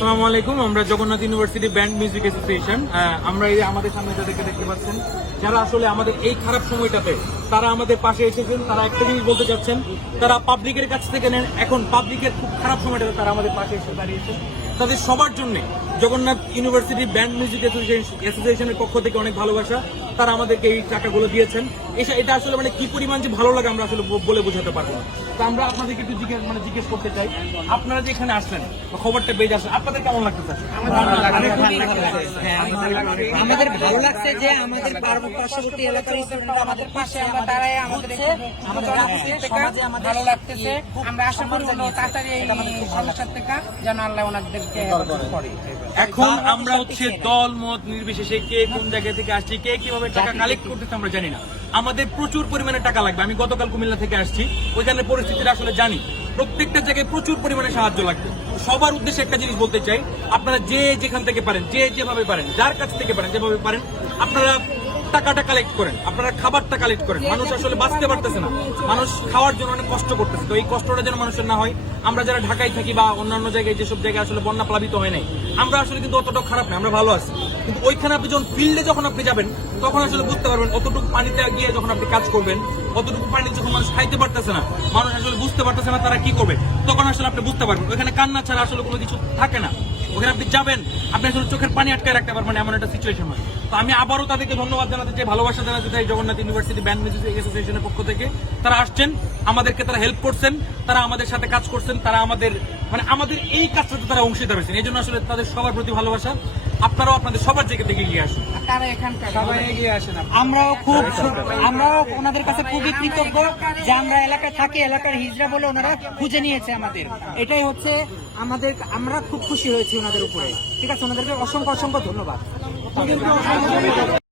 আসসালামু আলাইকুম। আমরা Jagannath university band music association. আমরা এই যে আমাদের সামনে যাদেরকে দেখতে পাচ্ছেন, যারা আসলে আমাদের এই খারাপ সময়টাতে তারা আমাদের পাশে এসেছেন, তারা একটা জিনিস বলতে চাচ্ছেন, তারা পাবলিকের কাছ থেকে নেন, এখন পাবলিকের খুব খারাপ সময়টাতে তারা আমাদের পাশে এসে দাঁড়িয়েছে। তাদের সবার জন্য জগন্নাথ ইউনিভার্সিটি ব্যান্ড মিউজিক অ্যাসোসিয়েশনের পক্ষ থেকে অনেক ভালোবাসা। তারা আমাদেরকে এই টাকাগুলো দিয়েছেন। এটা আসলে মানে কি পরিমাণ যে ভালো লাগে আমরা আসলে বলে বোঝাতে পারবো না। তো আমরা আপনাদেরকে একটু জিজ্ঞেস করতে চাই, আপনারা যে এখানে আসলেন খবরটা পেয়ে আসলেন, আপনাদের কেমন লাগতেছে? আমাদের ভালো লাগছে যে আমাদের পার্শ্ববর্তী এলাকার আমাদের পাশে আমরা দাঁড়ায় আমাদের ভালো লাগতেছে। আমরা আশা করি তাড়াতাড়ি এই সমস্যার থেকে যেন আল্লাহ ওনাদেরকে করে। এখন আমরা হচ্ছে দল মত নির্বিশেষে কে কোন জায়গা থেকে আসছি, কে কিভাবে টাকা কালেক্ট করতেছে আমরা জানি না। আমাদের প্রচুর পরিমাণে টাকা লাগবে। আমি গতকাল কুমিল্লা থেকে আসছি, ওইখানে পরিস্থিতিটা আসলে জানি। প্রত্যেকটা জায়গায় প্রচুর পরিমাণে সাহায্য লাগবে। সবার উদ্দেশ্যে একটা জিনিস বলতে চাই, আপনারা যে যেখান থেকে পারেন, যে যেভাবে পারেন, যার কাছ থেকে পারেন, যেভাবে পারেন, আপনারা টাকাটা কালেক্ট করেন, আপনারা খাবারটা কালেক্ট করেন। মানুষ আসলে বাঁচতে পারতেছে না, মানুষ খাওয়ার জন্য অনেক কষ্ট করতেছে। তো এই কষ্টটা যেন মানুষের না হয়। আমরা যারা ঢাকায় থাকি বা অন্যান্য জায়গায়, যেসব জায়গায় আসলে বন্যা প্লাবিত হয় নাই, আমরা আসলে কিন্তু অতটা খারাপ না, আমরা ভালো আছি। কিন্তু ওইখানে আপনি যখন ফিল্ডে যখন আপনি যাবেন, তখন আসলে বুঝতে পারবেন, অতটুকু পানিতে গিয়ে যখন আপনি কাজ করবেন, অতটুকু পানি যখন মানুষ খাইতে পারতেছে না, মানুষ আসলে বুঝতে পারতেছে না তারা কি করবে, তখন আসলে আপনি বুঝতে পারবেন ওইখানে কান্না ছাড়া আসলে কোনো কিছু থাকে না। ওখানে আপনি যাবেন, আপনি আসলে চোখের পানি আটকে রাখতে পারবেন, এমন একটা সিচুয়েশন হয়। তো আমি আবারও তাদেরকে ধন্যবাদ জানাতে চাই, ভালোবাসা জানাতে চাই জগন্নাথ ইউনিভার্সিটি ব্যান্ড মিউজিক অ্যাসোসিয়েশনের পক্ষ থেকে। তারা আসছেন, আমাদেরকে তারা হেল্প করছেন, তারা আমাদের সাথে কাজ করছেন, তারা আমাদের এই কাজটাতে তারা অংশীদার হয়েছেন। এই জন্য আসলে তাদের সবার প্রতি ভালোবাসা। আপনারাও আপনাদের সবার জায়গা থেকে এগিয়ে আসুন, তারা এখানকার সবাই এগিয়ে আসেন। আমরাও ওনাদের কাছে খুবই কৃতজ্ঞ যে আমরা এলাকায় থাকি, এলাকার হিজড়া বলে ওনারা খুঁজে নিয়েছে আমাদের। এটাই হচ্ছে আমরা খুব খুশি হয়েছি ওনাদের উপরে। ঠিক আছে, ওনাদেরকে অসংখ্য ধন্যবাদ।